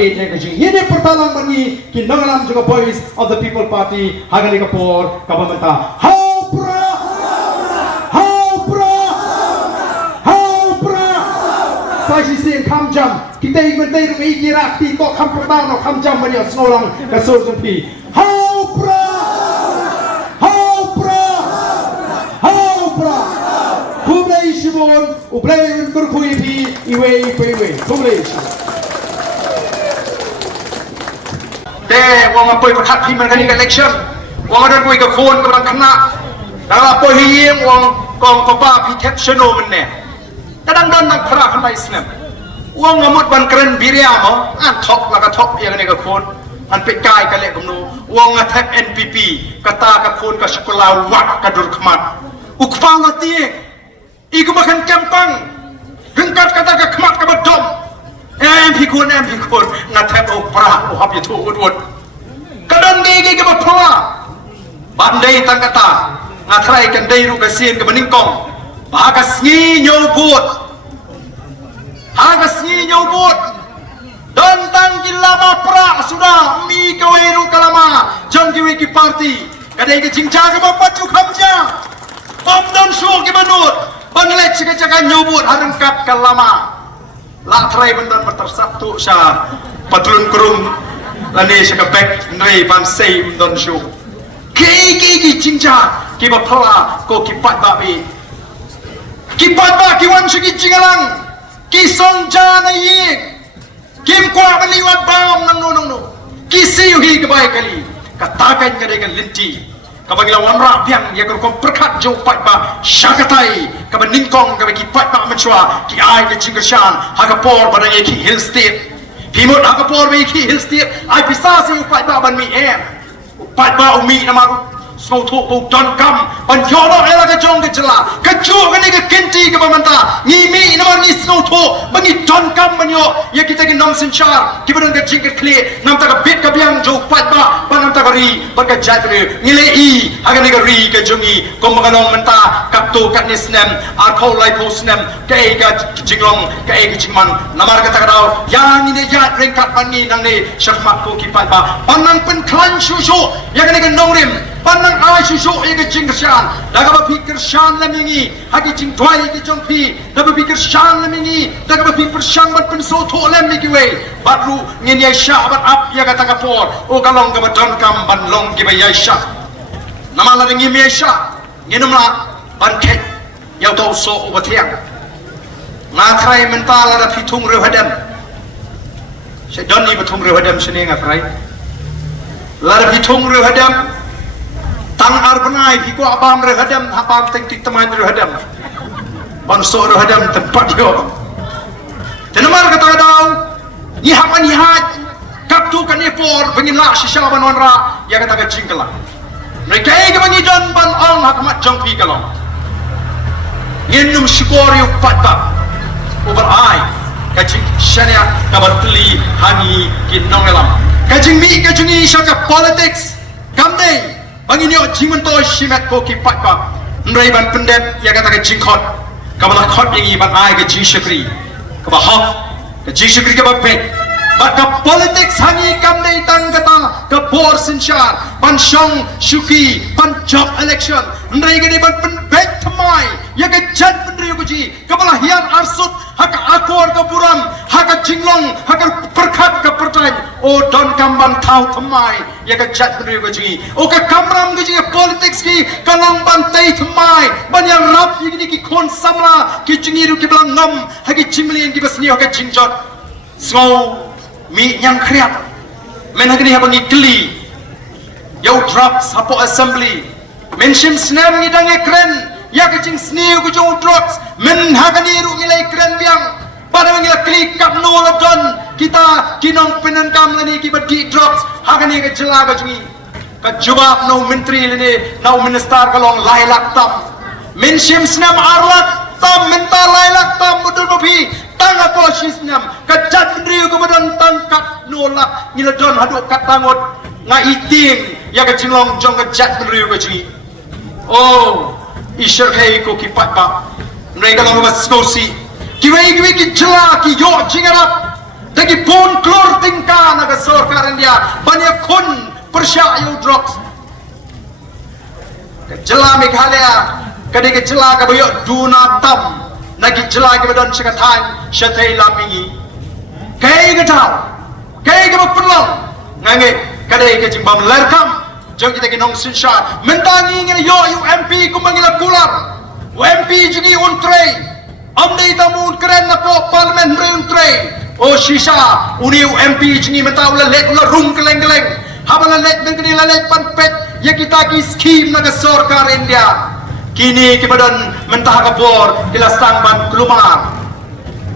age ke ji ini pertalang bani ki nangalam juga voice of the people party hagani kapor kabamenta haupra sai si kam jam kita ingin mentai rumah kira ti to kam pertang no kam jam bani asnolang kasur jumpi haupra kumlei shibon ublei kurkui pi iwe kumlei te wong apoi pakhat pi man kani election wong adan koi ka khon kabang khana dala poi hiem wong kong papa pi tek sheno menne kadang dan nak khara khamai islam wong ngamut ban kren biriamo an thok la ka thok yang ne ka khon an pe kai ka le kumno wong attack NPP kata ka khon ka sekolah wak ka dur khmat ukpang ati iku makan kampang gengkat kata ka khmat ka badom em pikun ngatep opera o hab itu udud kadang ge ke bapwa bandai tang kata ngatrai kan dai ru kasien ke beningkong bagas ngi nyobut dan tang kilama pra sudah mi ke weru kalama jang ki wiki party kadai ke jingja ke bapaju khamja om dan shu ke banut Banglet cakap nyobut harengkat kalama, latrai bendan bertersatu sah patrun kurung lani cakap back nrai pansai bendan show. Ki cinca ki bapala ko ki pat babi, ki wan suki cingalang, ki sonja na yik, kim kuah meniwat bam nang no, ki siuhi kebaik kali, katakan kadang linti. Kabagila wanra piang ya kerkom perkat jauh pat ba syakatai kaban ningkong kaban ki pat ba menchua ki ai ke cingkershan hakapor pada ye ki hill state pimut hakapor be ki hill state ai bisa si pat ba ban mi em pat ba umi nama so tho bu don kam ban yoro ela ke jong ke jela ke chu ke ni ke kenti ke bamanta ni mi nama ni so tho bangi don kam banyo ye kita ke nom sinchar ki ban ke cingker kle nam ta ka bit ka biang jauh pat ba ban nam ta ka ri ban ka jatre ngile i agan ni ka ri ke jongi ko maganong menta kapto kat ni snem ar ko lai ko snem ke ka jinglong ke jingman namar ka ta ka yang ni ya ring kat ban ni nang ni syakmat ko ki pat ba panang pen klan shu ya ka ni ka nongrim panang ai susu ege jingkershan daga ba pikir shan lamingi hagi jing twai ke jongpi daga pikir shan lamingi daga ba pikir shan ban penso tho lemi kiwe batru ngin yai sha bat up ya kata kapor o kalong ke badon kam ban long ke ba yai sha namala ngi mi sha nginumla ban khet yau to so o bathiang na thrai mentala da phitung re hadam se doni bathung re hadam sene nga thrai la da phitung re hadam tang arbanai ki ko abam re hadam abam teng tik teman re hadam banso re hadam tempat yo tenamar kata dau ni haman ni haj kaptu kan for bengin la shisha ban wanra ya kata ka jingkala mereka ke bani don ban ong hakamat jong pi kalong ngenum shikori patba over ai kajing shania kabatli hani ki nongelam kajing mi kajungi shaka politics kamdei bangini o jimanto shimet ko ki patba nrai ban pendet ya kata ka jingkhot kabala khot yangi ban ai ka jishakri ka ba hak ka jishakri ka ba pe maka politics hangi kamdei tang kata ka bor sinchar ban shong shuki ban job election nrai gani ban pen bet thamai ya ka jat pendri ko ji kabala hian arsut hak akor ka buram hak jinglong hak perkhat ka pertai o don kamban thau thamai ya ka jat pendri ko ji o ka kamram ko ji politics ki kalong ban tai thamai ban yang rap yini ki khon samra ki jingiru ki blang ngam hak jimlien ki basni hak jingjot so mi yang kriat men hagni habangi kli yo drop sapo assembly men shim snam ni dange kren ya kecing sniu ku jong drops men hagni ru ngilai kren biang pada ngila kli kap no ladon kita kinong penen kam lani ki badi drops hagni ke jela ka jingi ka jawab no menteri lene no minister kalong lai lak tam men shim snam arlat tam mental lai lak tam budul babi tanga ko sisnyam kajat ndriu ko badan tangkap nolak ngila don hadu katangot nga iting ya ka jinglong jong kajat ndriu ko ji oh ishar khai ko ki patba nai ka long mas skosi ki wei ki jela ki yo jingarap dagi pon klor tingka banyak kun persyayu drugs jela Meghalaya kadai ke jela ke boyok dunatam nagi jela ke badan sekatan syatai lamingi kai ke tau kai ke perlong ngange kadai ke jimbam lerkam jom kita ke nong sinsha mentangi ngene yo UMP kumangila kular UMP jungi untrei amdei tamu keren na po parlimen re untrei o shisha uni UMP jungi mentau la lek la rum keleng-keleng habala lek dengkeni la lek panpet ya kita ki skim na ke sarkar India kini ke badan mentah kapor kilastang ban kelumar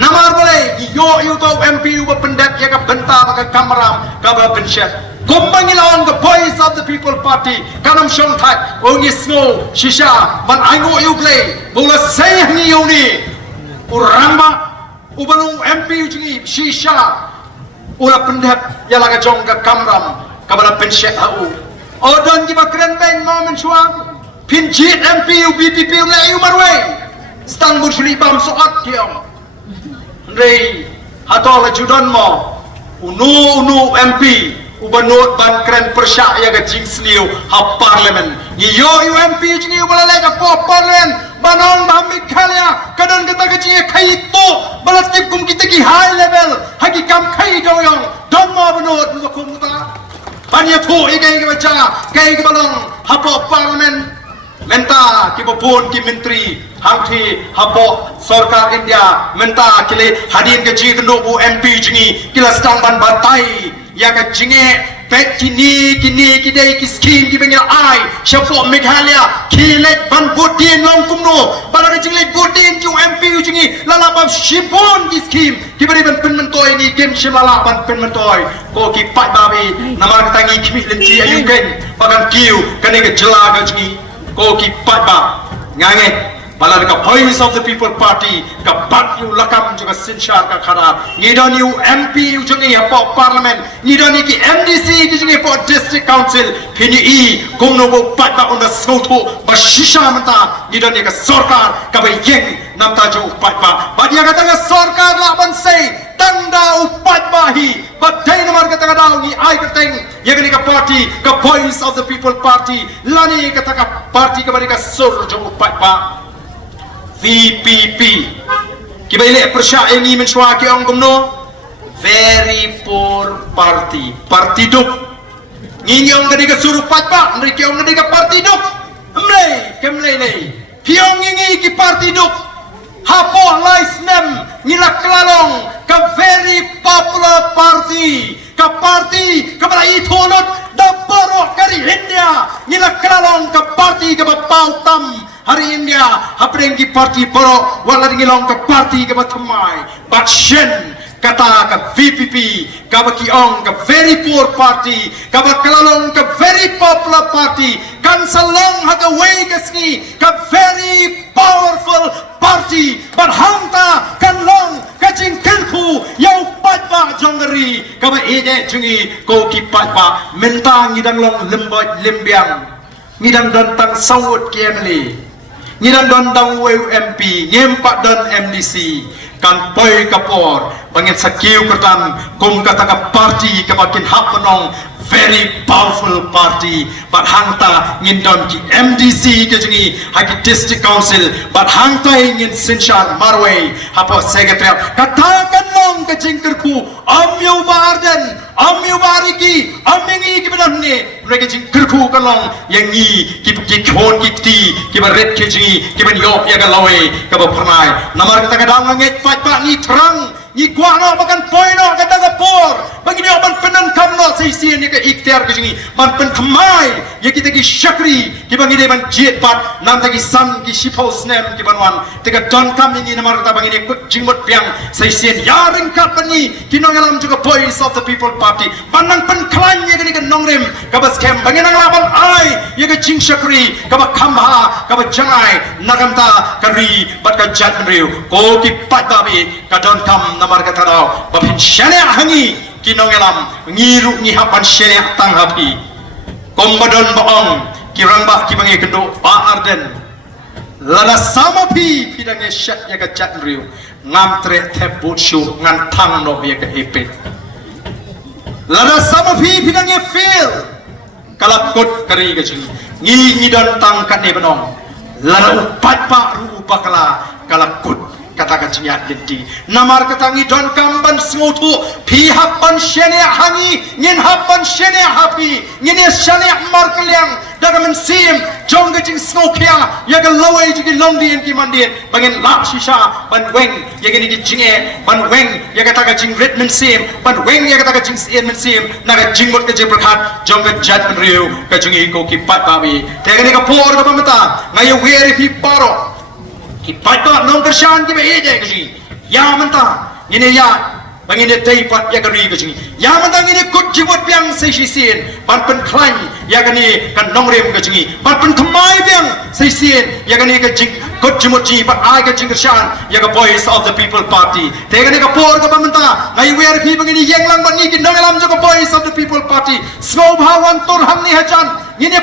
namar boleh yo to UMP uba pendak ya ka benta ka kamera ka ba pensyat kumbangilawan the voice of the people party kanam shong thak ongi snow shisha ban aingo yugle bola say ni yuni uramba ubanu MP jungi shisha ula pendak ya laga jong ka kamram ka ba pensyat au odon ki ba kren ben moment chuang pinjit MP BPP la yu marwe stang bushli bam soat kiam rei hatol judan mo unu MP ubanut ban keren persyak ya ke jing sliu ha parlimen ni yo UMP jingi ubala lega po parlimen banong ba Meghalaya kadan kita ke jingi khai to balatip kum kita ki high level hagi kam khai doyong don mo banut mo kumuta banya thu igai ke baca kai ke balong ha po parlimen menta ki popon ki menteri hangthi hapo sarkar India menta kile hadin ke ji tendo UMP jingi kila stang ban batai ya ka jinge pet kini kidai ki skim ki bengel ai syafo Meghalaya kile ban bodin long kumno bala ke jingle bodin ki UMP jingi lala bab shipon ki skim ki bari ban pen mentoi ni game shimala ban pen mentoi ko ki pat babi namar tangi kimi lenci ayu gen bagan kiu kane ke jela ga jingi ko ki patba ngange bala ka voice of the people party ka pat yu lakam juga sinshar ka khara ngidon yu MP yu jungi hapo parliament ngidon ki MDC ki jungi po district council phini I kongno bo patba on the soto ba shisha mata ngidon ka sarkar ka ba yeng namta jo patba badia kata ka sarkar la ban sei tanda upat bahi badai namar kata ka daw ni ai kateng yagani ka party ka voice of the people party lani kata ka party ka bari ka sur jo upat ba VPP kibaile persya ini menshwa ki ong gumno very poor party party duk nginyong gadi ka sur upat ba ndri ki ong gadi ka party duk amlei kemlei nei piong ngi ki party duk hapo lais nem ngilak kelalong ka very popular party ka party ka bara itolot da baro kari India ngilak kelalong ka party ka pautam hari India hapreng ki party baro wala ngilong ka party ka bathamai but shen kata ka VPP ka bakiong ka very poor party ka bakalalong ka very popular party kan salong haga way kaski ka very powerful party but hangta kan long ka jingkelku yau patba jongari ka ba ede jungi ko ki patba mentang ngidang long lembot lembiang ngidang dantang sawut kiemli ngidang dantang UMP nyempak dan MDC kan poi kapor bangit sakiu kertan kum kata ka party ka bakin hak menong very powerful party but hangta ngindon ki MDC ke jingi haki district council but hangta ingin sinshar marway hapo secretariat katakan long ke jingkerku amyu barden amyu bariki amingi ki benamne mereka jingkerku kalong yang ngi ki khon ki ti ki baret ke jingi ki ben yo ya galawe ka ba pranai namar kata kadang ngit pat ni terang ni kuano makan poino kata kapor bagi dia ban penan kamno seisian ni ke ikhtiar ke jingi ban pen khamai ya kita ki syakri ki bagi dia ban jet pat nam tagi sam ki shipos nem ki banwan tega don kam ini namar kata bagi dia jingmot piang seisian ya ringkat pani kinong alam juga voice of the people party banang pen klan ya ke nongrem ka bas kem bagi nang laban ai ya ke jing syakri ka ba khamha ka ba jangai nagamta kari bat ka jat riu ko ki pat babi ka don kam namar kata daw babin syariah hangi kinongelam ngiru ngihapan syariah tanghapi kombadon baong kirang ba kibangi kendo ba arden lana sama pi pidange syat ya ka jat riu ngam tre thep bot shu ngan thang no ya ka epet Lada sama fi pinangnya feel. Kalap kot kari ke sini. Ngi dan tang kat ne benong. Lada upat pak ru upakala kalap kot kata kaciyat jadi. Namar katangi don kamban sengutu pihak shene hangi ngin hapan shene hapi ngin shene mar kaliang dalam mensim jong kecing sengukia ya ke lawai jadi londien ki mandien bangin lak shisha ban weng ya ke ni jinge ban weng ya kata kecing red mensim ban weng ya kata kecing sien mensim naga jingmut ke berkat jong ke jat menriu kecing iko ki pat babi tega ni ka por ka pamata ngayo weri pi paro kipat tak nong kerjaan kita ini kesi. Ya mentah ini ya bangin ini pat ya keri kesi. Ya mentah ini kut jiwat piang seisian ban penklan ya kani kan nong rem kesi. Ban pentemai piang seisian ya kani kejing kut jimut ji pat ai kejing kerjaan ya ke voice of the people party. Tega ni kapor ke mentah ngai wer pi bangin ini yang lang ban ni nong alam jo ke voice of the people party. Sngau bhawan tur ham ni hajan ini